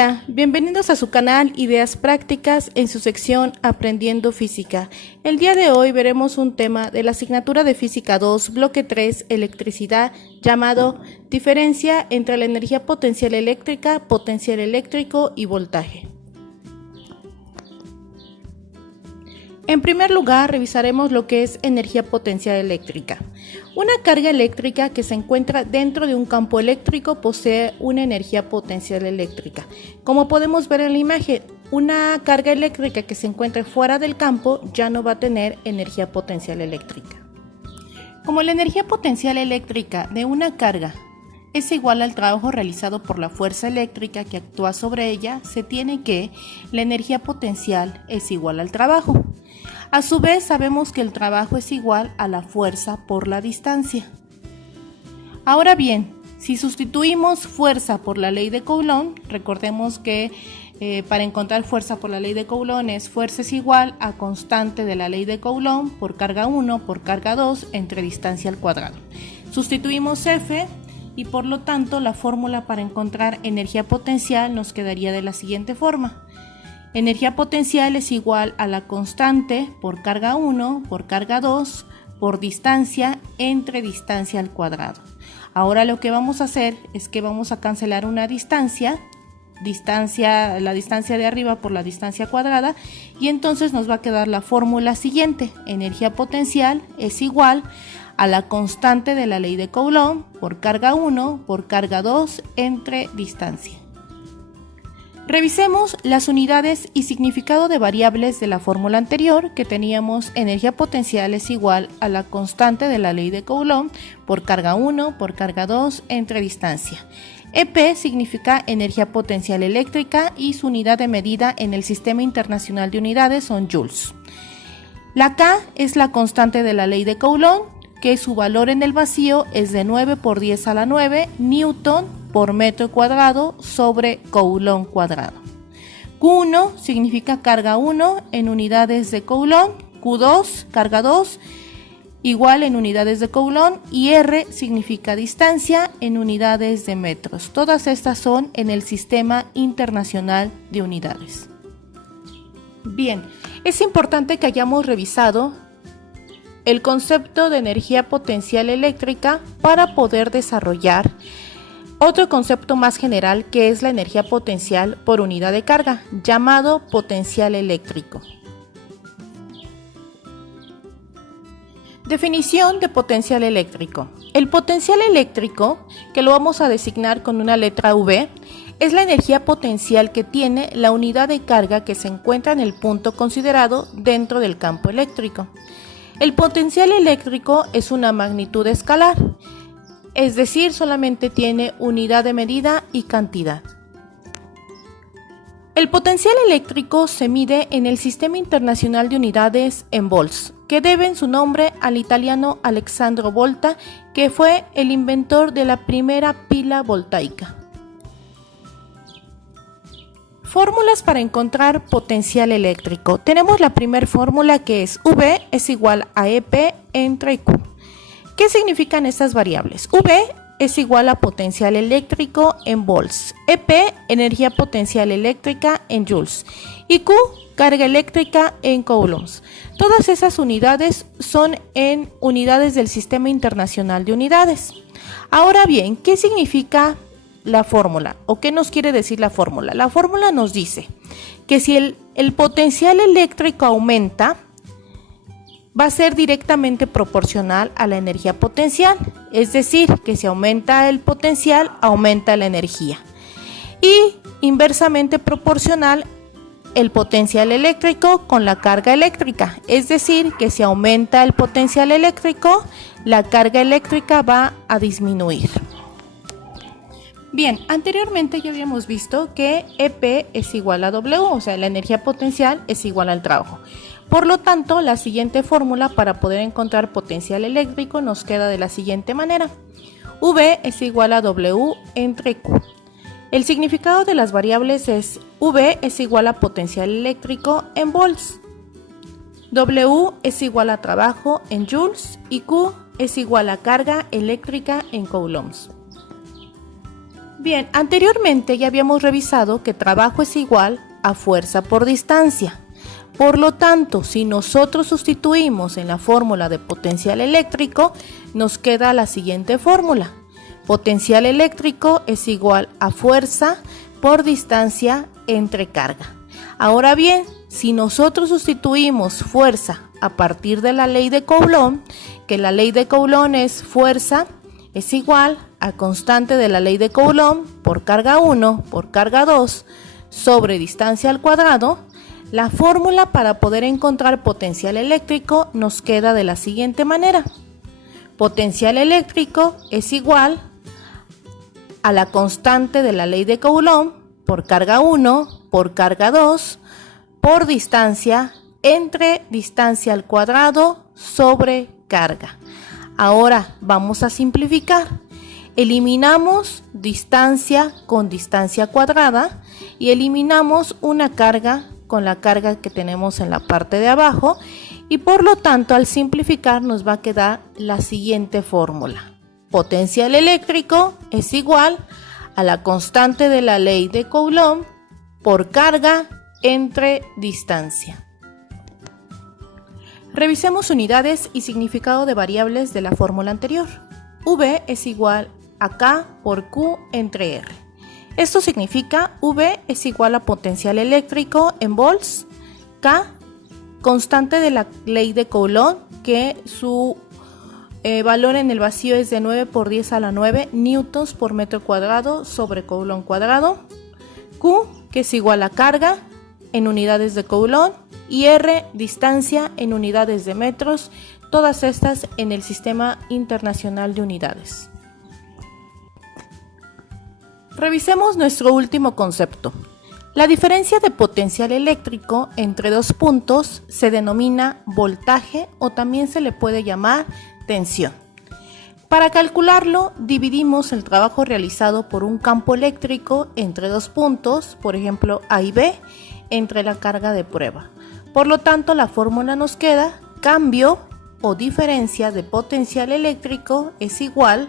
Hola, bienvenidos a su canal Ideas Prácticas en su sección Aprendiendo Física. El día de hoy veremos un tema de la asignatura de Física 2, bloque 3, Electricidad, llamado Diferencia entre la energía potencial eléctrica, potencial eléctrico y voltaje. En primer lugar, revisaremos lo que es energía potencial eléctrica. Una carga eléctrica que se encuentra dentro de un campo eléctrico posee una energía potencial eléctrica. Como podemos ver en la imagen, una carga eléctrica que se encuentre fuera del campo ya no va a tener energía potencial eléctrica. Como la energía potencial eléctrica de una carga es igual al trabajo realizado por la fuerza eléctrica que actúa sobre ella, se tiene que la energía potencial es igual al trabajo. A su vez, sabemos que el trabajo es igual a la fuerza por la distancia. Ahora bien, si sustituimos fuerza por la ley de Coulomb, recordemos que para encontrar fuerza por la ley de Coulomb fuerza es igual a constante de la ley de Coulomb por carga 1 por carga 2 entre distancia al cuadrado. Sustituimos F y por lo tanto la fórmula para encontrar energía potencial nos quedaría de la siguiente forma. Energía potencial es igual a la constante por carga 1 por carga 2 por distancia entre distancia al cuadrado. Ahora lo que vamos a hacer es que vamos a cancelar una distancia, la distancia de arriba por la distancia cuadrada, y entonces nos va a quedar la fórmula siguiente. Energía potencial es igual a la constante de la ley de Coulomb por carga 1 por carga 2 entre distancia. Revisemos las unidades y significado de variables de la fórmula anterior, que teníamos energía potencial es igual a la constante de la ley de Coulomb por carga 1 por carga 2 entre distancia. EP significa energía potencial eléctrica y su unidad de medida en el Sistema Internacional de Unidades son joules. La K es la constante de la ley de Coulomb, que su valor en el vacío es de 9 por 10 a la 9 newton por metro cuadrado sobre Coulomb cuadrado. Q1 significa carga 1 en unidades de Coulomb, Q2 carga 2 igual en unidades de Coulomb y R significa distancia en unidades de metros. Todas estas son en el Sistema Internacional de Unidades. Bien, es importante que hayamos revisado el concepto de energía potencial eléctrica para poder desarrollar otro concepto más general, que es la energía potencial por unidad de carga, llamado potencial eléctrico. Definición de potencial eléctrico. El potencial eléctrico, que lo vamos a designar con una letra V, es la energía potencial que tiene la unidad de carga que se encuentra en el punto considerado dentro del campo eléctrico. El potencial eléctrico es una magnitud escalar, es decir, solamente tiene unidad de medida y cantidad. El potencial eléctrico se mide en el Sistema Internacional de Unidades en volts, que deben su nombre al italiano Alessandro Volta, que fue el inventor de la primera pila voltaica. Fórmulas para encontrar potencial eléctrico. Tenemos la primera fórmula, que es V es igual a EP entre Q. ¿Qué significan estas variables? V es igual a potencial eléctrico en volts, EP energía potencial eléctrica en joules y Q carga eléctrica en coulombs. Todas esas unidades son en unidades del Sistema Internacional de Unidades. Ahora bien, ¿qué significa la fórmula o qué nos quiere decir la fórmula? La fórmula nos dice que si el potencial eléctrico aumenta, va a ser directamente proporcional a la energía potencial, es decir, que si aumenta el potencial, aumenta la energía. Y inversamente proporcional el potencial eléctrico con la carga eléctrica, es decir, que si aumenta el potencial eléctrico, la carga eléctrica va a disminuir. Bien, anteriormente ya habíamos visto que EP es igual a W, o sea, la energía potencial es igual al trabajo. Por lo tanto, la siguiente fórmula para poder encontrar potencial eléctrico nos queda de la siguiente manera. V es igual a W entre Q. El significado de las variables es V es igual a potencial eléctrico en volts, W es igual a trabajo en joules y Q es igual a carga eléctrica en coulombs. Bien, anteriormente ya habíamos revisado que trabajo es igual a fuerza por distancia. Por lo tanto, si nosotros sustituimos en la fórmula de potencial eléctrico, nos queda la siguiente fórmula. Potencial eléctrico es igual a fuerza por distancia entre carga. Ahora bien, si nosotros sustituimos fuerza a partir de la ley de Coulomb, que la ley de Coulomb es fuerza es igual a constante de la ley de Coulomb por carga 1 por carga 2 sobre distancia al cuadrado, la fórmula para poder encontrar potencial eléctrico nos queda de la siguiente manera. Potencial eléctrico es igual a la constante de la ley de Coulomb por carga 1 por carga 2 por distancia entre distancia al cuadrado sobre carga. Ahora vamos a simplificar. Eliminamos distancia con distancia cuadrada y eliminamos una carga con la carga que tenemos en la parte de abajo y por lo tanto al simplificar nos va a quedar la siguiente fórmula. Potencial eléctrico es igual a la constante de la ley de Coulomb por carga entre distancia. Revisemos unidades y significado de variables de la fórmula anterior. V es igual a K por Q entre R. Esto significa V es igual a potencial eléctrico en volts, K, constante de la ley de Coulomb, que su valor en el vacío es de 9 por 10 a la 9 newtons por metro cuadrado sobre Coulomb cuadrado, Q, que es igual a carga en unidades de Coulomb, y R, distancia en unidades de metros, todas estas en el Sistema Internacional de Unidades. Revisemos nuestro último concepto. La diferencia de potencial eléctrico entre dos puntos se denomina voltaje o también se le puede llamar tensión. Para calcularlo, dividimos el trabajo realizado por un campo eléctrico entre dos puntos, por ejemplo A y B, entre la carga de prueba. Por lo tanto, la fórmula nos queda cambio o diferencia de potencial eléctrico es igual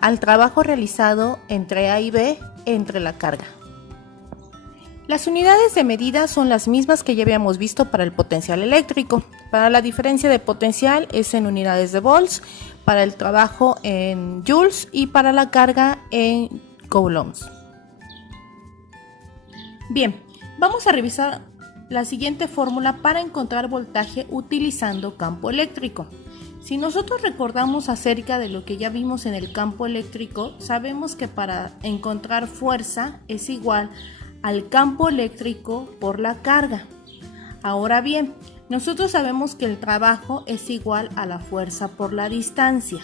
al trabajo realizado entre A y B entre la carga. Las unidades de medida son las mismas que ya habíamos visto para el potencial eléctrico. Para la diferencia de potencial es en unidades de volts, para el trabajo en joules y para la carga en coulombs. Bien, vamos a revisar la siguiente fórmula para encontrar voltaje utilizando campo eléctrico. Si nosotros recordamos acerca de lo que ya vimos en el campo eléctrico, sabemos que para encontrar fuerza es igual al campo eléctrico por la carga. Ahora bien, nosotros sabemos que el trabajo es igual a la fuerza por la distancia.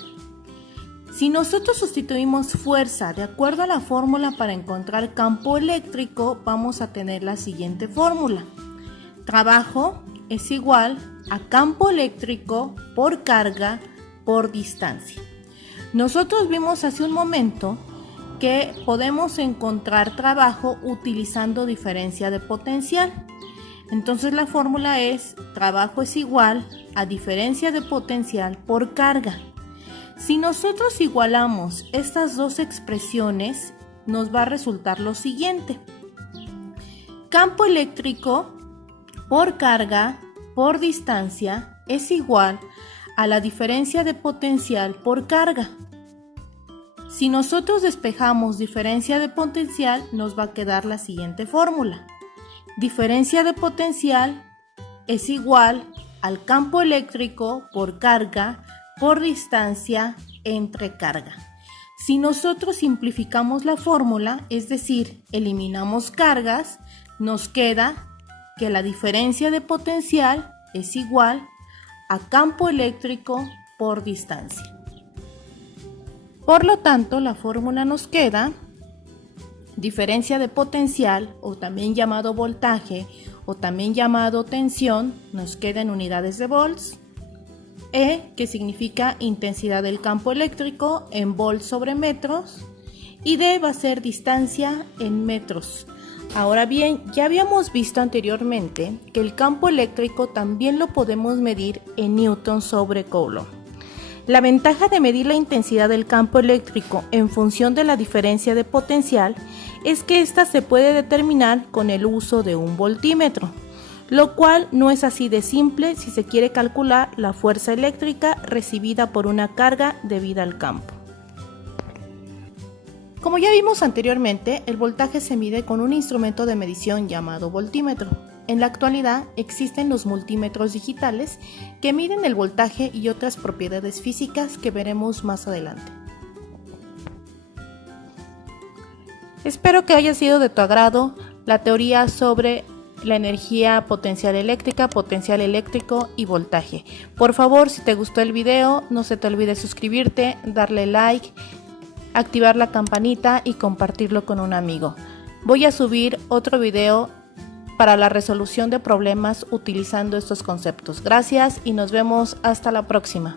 Si nosotros sustituimos fuerza de acuerdo a la fórmula para encontrar campo eléctrico, vamos a tener la siguiente fórmula. Trabajo es igual a campo eléctrico por carga por distancia. Nosotros vimos hace un momento que podemos encontrar trabajo utilizando diferencia de potencial. Entonces la fórmula es trabajo es igual a diferencia de potencial por carga. Si nosotros igualamos estas dos expresiones, nos va a resultar lo siguiente. Campo eléctrico por carga por distancia es igual a la diferencia de potencial por carga. Si nosotros despejamos diferencia de potencial, nos va a quedar la siguiente fórmula. Diferencia de potencial es igual al campo eléctrico por carga por distancia entre carga. Si nosotros simplificamos la fórmula, es decir, eliminamos cargas, nos queda que la diferencia de potencial es igual a campo eléctrico por distancia. Por lo tanto, la fórmula nos queda diferencia de potencial, o también llamado voltaje, o también llamado tensión, nos queda en unidades de volts. E, que significa intensidad del campo eléctrico en volts sobre metros. Y D va a ser distancia en metros. Ahora bien, ya habíamos visto anteriormente que el campo eléctrico también lo podemos medir en newton sobre coulomb. La ventaja de medir la intensidad del campo eléctrico en función de la diferencia de potencial es que ésta se puede determinar con el uso de un voltímetro, lo cual no es así de simple si se quiere calcular la fuerza eléctrica recibida por una carga debida al campo. Como ya vimos anteriormente, el voltaje se mide con un instrumento de medición llamado voltímetro. En la actualidad existen los multímetros digitales que miden el voltaje y otras propiedades físicas que veremos más adelante. Espero que haya sido de tu agrado la teoría sobre la energía potencial eléctrica, potencial eléctrico y voltaje. Por favor, si te gustó el video, no se te olvide suscribirte, darle like, activar la campanita y compartirlo con un amigo. Voy a subir otro video para la resolución de problemas utilizando estos conceptos. Gracias y nos vemos hasta la próxima.